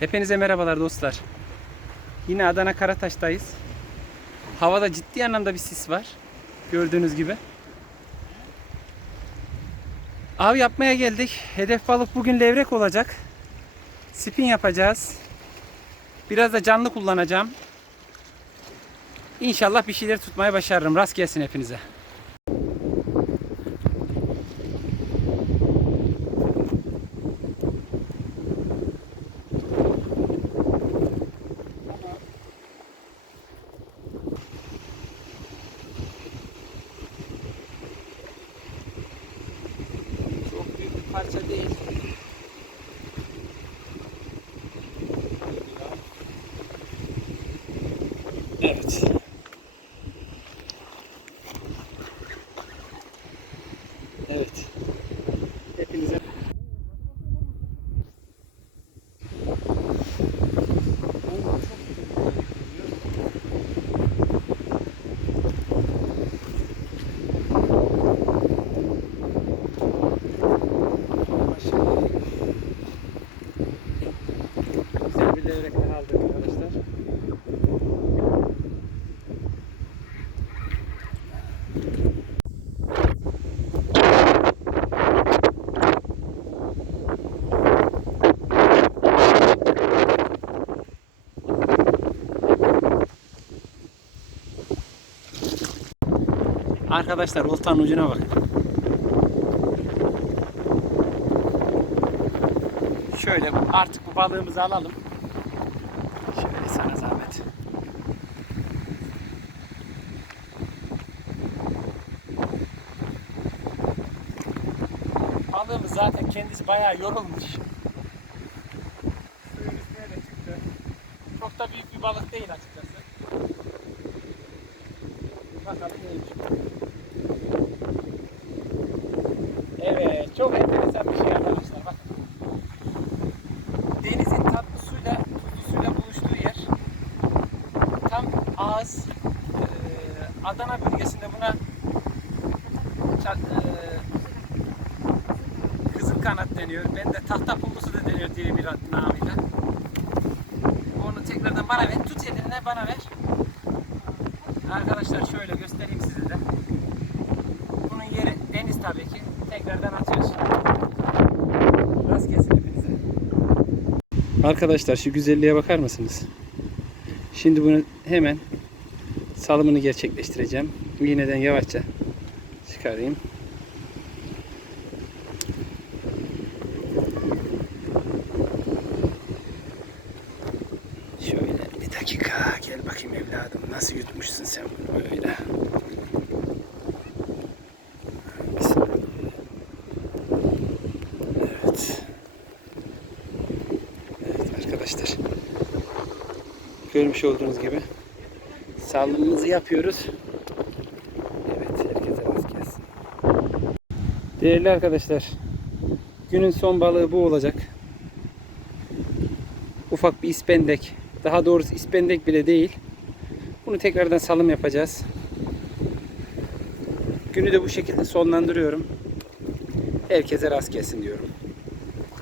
Hepinize merhabalar dostlar. Yine Adana Karataş'tayız. Havada ciddi anlamda bir sis var. Gördüğünüz gibi. Av yapmaya geldik. Hedef balık bugün levrek olacak. Spin yapacağız. Biraz da canlı kullanacağım. İnşallah bir şeyler tutmaya başarırım. Rast gelsin hepinize. Parça değil. Evet. Evet. Hepinize Güzel bir aldık arkadaşlar. Arkadaşlar oltanın ucuna bakın. Şöyle artık bu balığımızı alalım. Balığımız zaten kendisi bayağı yorulmuş. Suyun üstüne de çıktı. Çok da büyük bir balık değil açıkçası. Bakalım neymiş. Evet, çok enteresan bir şey arkadaşlar. Bak. Denizin tatlı suyla tuzlu suyla buluştuğu yer. Tam ağız Adana bölgesinde buna kanat deniyor. Ben de tahta pullusu da deniyor diye bir namıyla. Onu tekrardan bana ver. Tut elinle bana ver. Arkadaşlar şöyle göstereyim size de. Bunun yeri deniz tabii ki. Tekrardan atıyoruz. Rast hepinize. Arkadaşlar şu güzelliğe bakar mısınız? Şimdi bunu hemen salımını gerçekleştireceğim. İğneden yavaşça çıkarayım. Şöyle bir dakika gel bakayım evladım nasıl yutmuşsun sen bunu böyle. Evet. Evet arkadaşlar. Görmüş olduğunuz gibi salımımızı yapıyoruz. Evet herkese rast gelsin. Değerli arkadaşlar günün son balığı bu olacak. Ufak bir ispendek. Daha doğrusu ispendek bile değil. Bunu tekrardan salım yapacağız. Günü de bu şekilde sonlandırıyorum. Herkese rast gelsin diyorum.